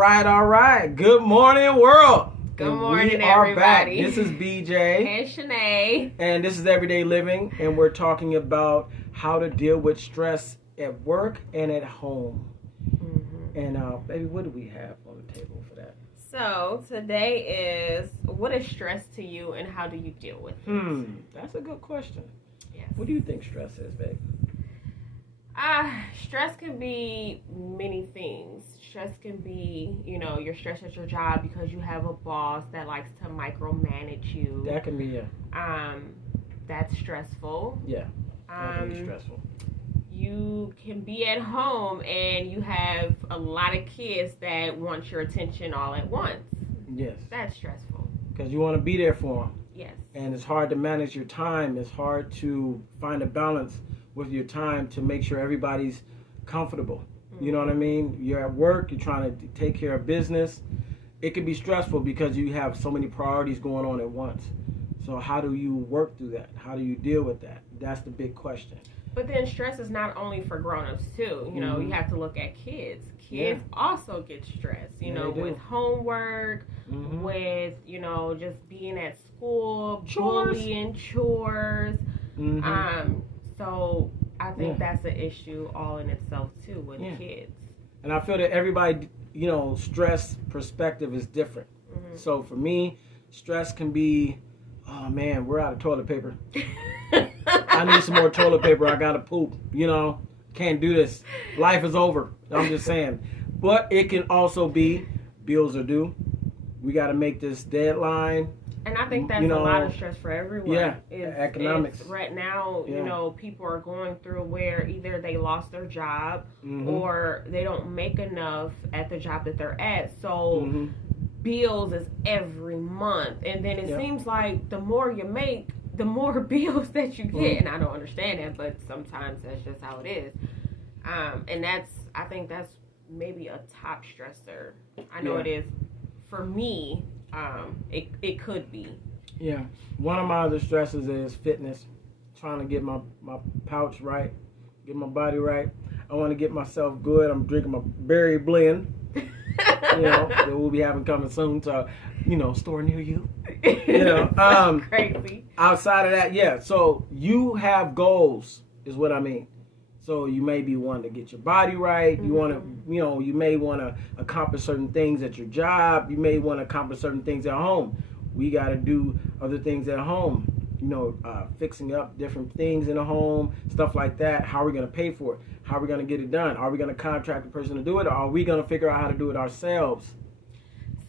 All right. Good morning, world. Good morning, we are everybody. Back. This is BJ. And Shanae. And this is Everyday Living. And we're talking about how to deal with stress at work and at home. Mm-hmm. And, baby, what do we have on the table for that? So, today is, what is stress to you and how do you deal with it? That's a good question. Yes. What do you think stress is, babe? Stress can be many things. Stress can be, you're stressed at your job because you have a boss that likes to micromanage you. That can be, that's stressful. Yeah, that can be stressful. You can be at home and you have a lot of kids that want your attention all at once. Yes. That's stressful. Because you want to be there for them. Yes. And it's hard to manage your time. It's hard to find a balance with your time to make sure everybody's comfortable. Mm-hmm. You know what I mean? You're at work, you're trying to take care of business. It can be stressful because you have so many priorities going on at once. So how do you work through that? How do you deal with that? That's the big question. But then stress is not only for grown-ups too. You know, you have to look at kids. Kids also get stressed, with homework, with, just being at school, bullying, chores. So I think that's an issue all in itself too with kids. And I feel that everybody, stress perspective is different. So for me, stress can be, oh man, we're out of toilet paper. I need some more toilet paper. I gotta poop. Can't do this. Life is over. I'm just saying. But it can also be bills are due. We got to make this deadline. And I think that's a lot of stress for everyone. Yeah, economics. Right now, people are going through where either they lost their job or they don't make enough at the job that they're at. So bills is every month. And then it seems like the more you make, the more bills that you get. And I don't understand that, but sometimes that's just how it is. And I think that's maybe a top stressor. I know it is for me. It could be. Yeah. One of my other stresses is fitness. Trying to get my pouch right, get my body right. I want to get myself good. I'm drinking my berry blend. That we'll be having coming soon to, store near you. Crazy. Outside of that, so you have goals, is what I mean. So you may be wanting to get your body right. You want to, you may want to accomplish certain things at your job. You may want to accomplish certain things at home. We got to do other things at home. Fixing up different things in the home, stuff like that. How are we going to pay for it? How are we going to get it done? Are we going to contract a person to do it, or are we going to figure out how to do it ourselves?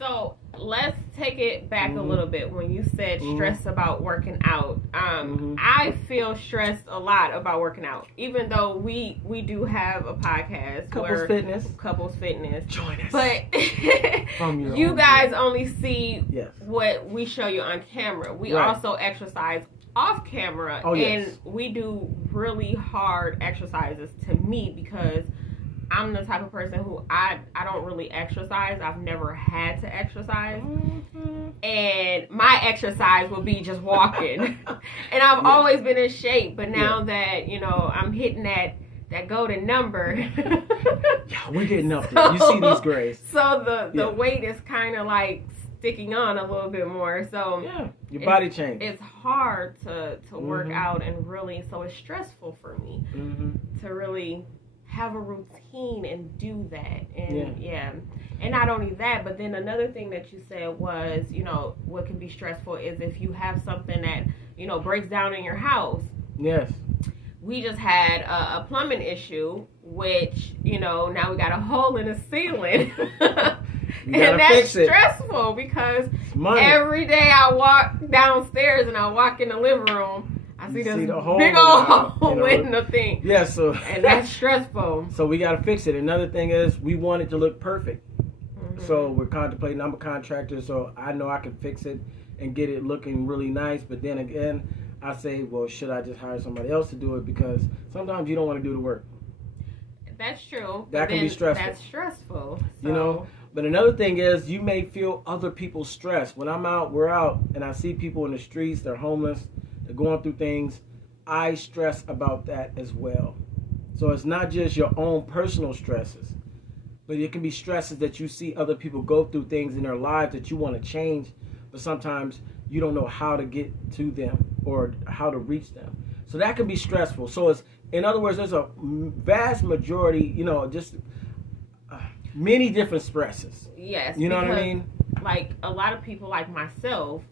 So let's take it back a little bit. When you said stress about working out, I feel stressed a lot about working out. Even though we do have a podcast, Couples Fitness, join us. But you guys only see what we show you on camera. We also exercise off camera, and we do really hard exercises to me because I'm the type of person who I don't really exercise. I've never had to exercise. And my exercise would be just walking. And I've always been in shape. But now that, I'm hitting that golden number. We're getting up there. You see these grays. So the weight is kind of like sticking on a little bit more. So your body changes. It's hard to work out and really, so it's stressful for me to really have a routine and do that. And and not only that, but then another thing that you said was, what can be stressful is if you have something that, breaks down in your house. Yes. We just had a plumbing issue, which, now we got a hole in the ceiling. And that's stressful because every day I walk downstairs and I walk in the living room, I see this big old hole in the thing. Yeah, and that's stressful. So we got to fix it. Another thing is we want it to look perfect. So we're contemplating. I'm a contractor, so I know I can fix it and get it looking really nice. But then again, I say, well, should I just hire somebody else to do it? Because sometimes you don't want to do the work. That's true. That can be stressful. That's stressful. But another thing is you may feel other people's stress. When we're out, and I see people in the streets, they're homeless, they're going through things, I stress about that as well. So it's not just your own personal stresses. But it can be stresses that you see other people go through things in their lives that you want to change, but sometimes you don't know how to get to them or how to reach them. So that can be stressful. So it's, in other words, there's a vast majority, just many different stresses. Yes. You know what I mean? Like a lot of people like myself,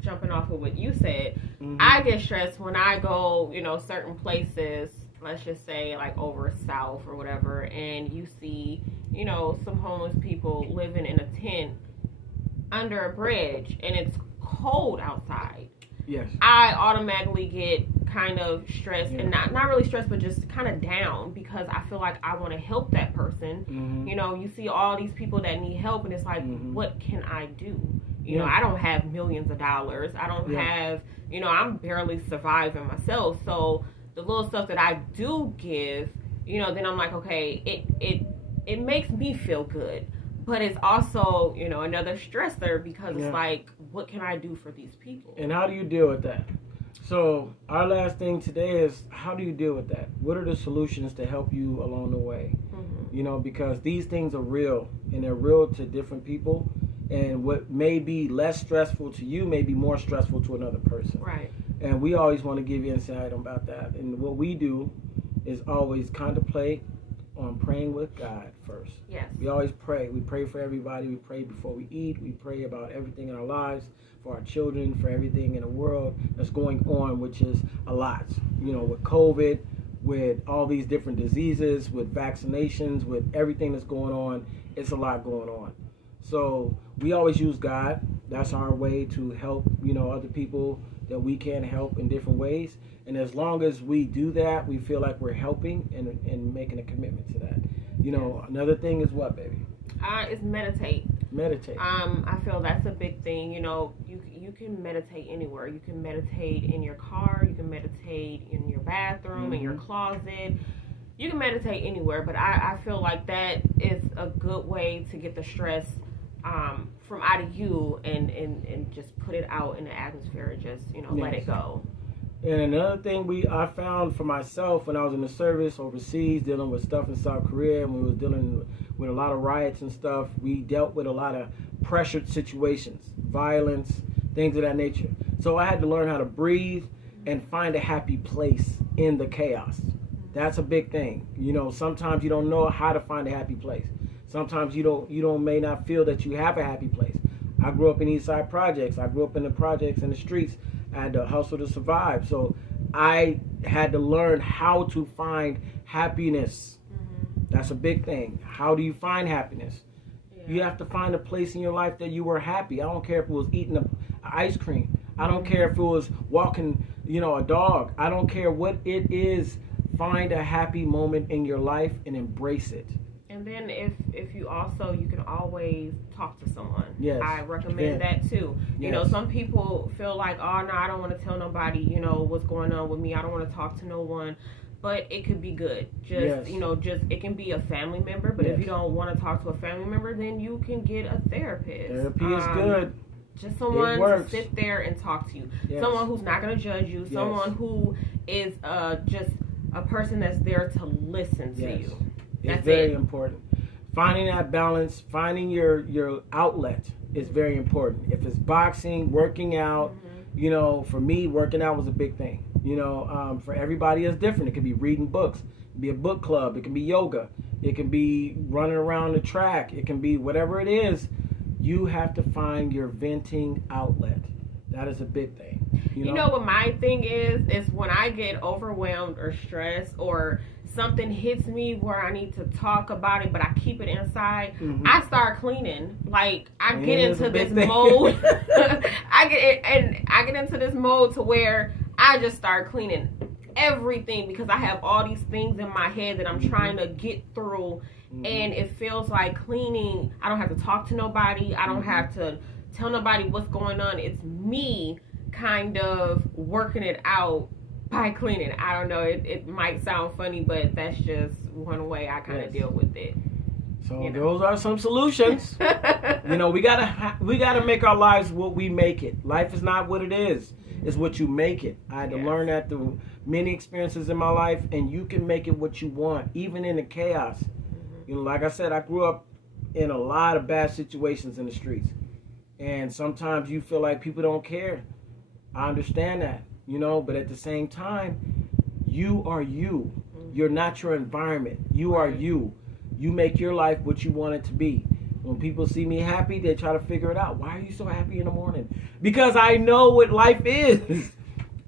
jumping off of what you said, I get stressed when I go, certain places, let's just say like over south or whatever, and you see, some homeless people living in a tent under a bridge and it's cold outside. Yes. I automatically get kind of stressed, and not really stressed, but just kind of down, because I feel like I want to help that person. You see all these people that need help, and it's like, what can I do? I don't have millions of dollars. I don't have, I'm barely surviving myself. So the little stuff that I do give, then I'm like, okay, it makes me feel good. But it's also, another stressor, because it's like, what can I do for these people? And how do you deal with that? So our last thing today is, how do you deal with that? What are the solutions to help you along the way? Because these things are real, and they're real to different people. And what may be less stressful to you may be more stressful to another person. Right. And we always want to give you insight about that. And what we do is always contemplate on praying with God first. Yes. We always pray. We pray for everybody. We pray before we eat. We pray about everything in our lives, for our children, for everything in the world that's going on, which is a lot. With COVID, with all these different diseases, with vaccinations, with everything that's going on, it's a lot going on. So we always use God. That's our way to help, other people that we can help in different ways. And as long as we do that, we feel like we're helping and making a commitment to that. Another thing is what, baby? Is meditate. Meditate. I feel that's a big thing. You can meditate anywhere. You can meditate in your car. You can meditate in your bathroom, in your closet. You can meditate anywhere. But I feel like that is a good way to get the stress from out of you and just put it out in the atmosphere and just, let it go. And another thing I found for myself when I was in the service overseas, dealing with stuff in South Korea, and we was dealing with a lot of riots and stuff, we dealt with a lot of pressured situations, violence, things of that nature. So I had to learn how to breathe and find a happy place in the chaos. That's a big thing. Sometimes you don't know how to find a happy place. Sometimes you may not feel that you have a happy place. I grew up in East Side projects. I grew up in the projects in the streets. I had to hustle to survive. So I had to learn how to find happiness. That's a big thing. How do you find happiness? You have to find a place in your life that you were happy. I don't care if it was eating ice cream. I don't care if it was walking, a dog. I don't care what it is. Find a happy moment in your life and embrace it. And then if you can always talk to someone. Yes. I recommend that too. Yes. Some people feel like, oh no, I don't want to tell nobody, what's going on with me. I don't want to talk to no one. But it could be good. Just it can be a family member. But if you don't want to talk to a family member, then you can get a therapist. Therapy is good. Just someone to sit there and talk to you. Yes. Someone who's not going to judge you. Someone who is just a person that's there to listen to you. It's very important. Finding that balance, finding your outlet is very important. If it's boxing, working out, for me, working out was a big thing. For everybody it's different. It could be reading books. It could be a book club. It can be yoga. It can be running around the track. It can be whatever it is. You have to find your venting outlet. That is a big thing. You know what my thing is when I get overwhelmed or stressed or something hits me where I need to talk about it, but I keep it inside, I start cleaning. Like I get into this mode. I get into this mode to where I just start cleaning everything because I have all these things in my head that I'm trying to get through, and it feels like cleaning. I don't have to talk to nobody. I don't have to tell nobody what's going on. It's me kind of working it out by cleaning. I don't know. It might sound funny, but that's just one way I kind of deal with it. So those are some solutions. We gotta make our lives what we make it. Life is not what it is. It's what you make it. I had to learn that through many experiences in my life, and you can make it what you want, even in the chaos. You know, like I said, I grew up in a lot of bad situations in the streets. And sometimes you feel like people don't care. I understand that, you know, but at the same time, you are you. You're not your environment. You are you. You make your life what you want it to be. When people see me happy, they try to figure it out. Why are you so happy in the morning? Because I know what life is.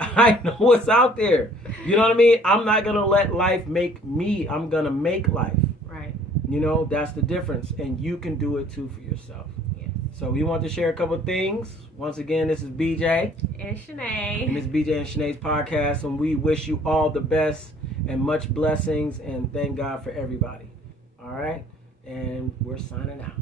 I know what's out there. You know what I mean? I'm not going to let life make me. I'm going to make life. Right. You know, that's the difference. And you can do it too for yourself. Yes. So we want to share a couple of things. Once again, this is BJ. And Shanae. And this is BJ and Shanae's podcast. And we wish you all the best and much blessings. And thank God for everybody. All right? And we're signing out.